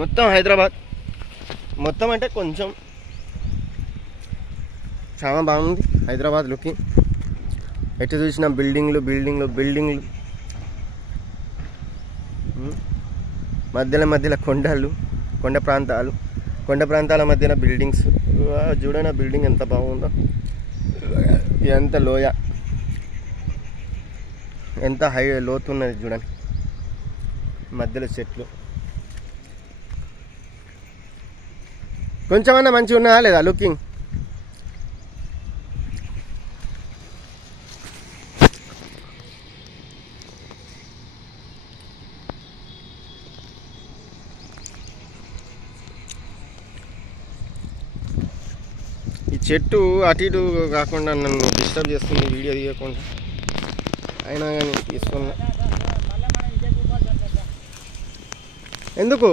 మొత్తం హైదరాబాద్ మొత్తం అంటే కొంచెం చాలా బాగుంది హైదరాబాద్ లుకింగ్. ఎటు చూసిన బిల్డింగ్లు బిల్డింగ్లు బిల్డింగ్లు, మధ్యలో కొండలు, కొండ ప్రాంతాల మధ్యన బిల్డింగ్స్. చూడండి ఆ బిల్డింగ్ ఎంత బాగుందో, ఎంత లోయ, ఎంత లోతున్నది చూడండి, మధ్యలో చెట్లు. కొంచెమన్నా మంచిగా ఉన్నదా లేదా లుకింగ్? ఈ చెట్టు అటు ఇటు కాకుండా నన్ను డిస్టర్బ్ చేస్తుంది వీడియో తీయకుండా, అయినా కానీ తీసుకున్నా. ఎందుకు?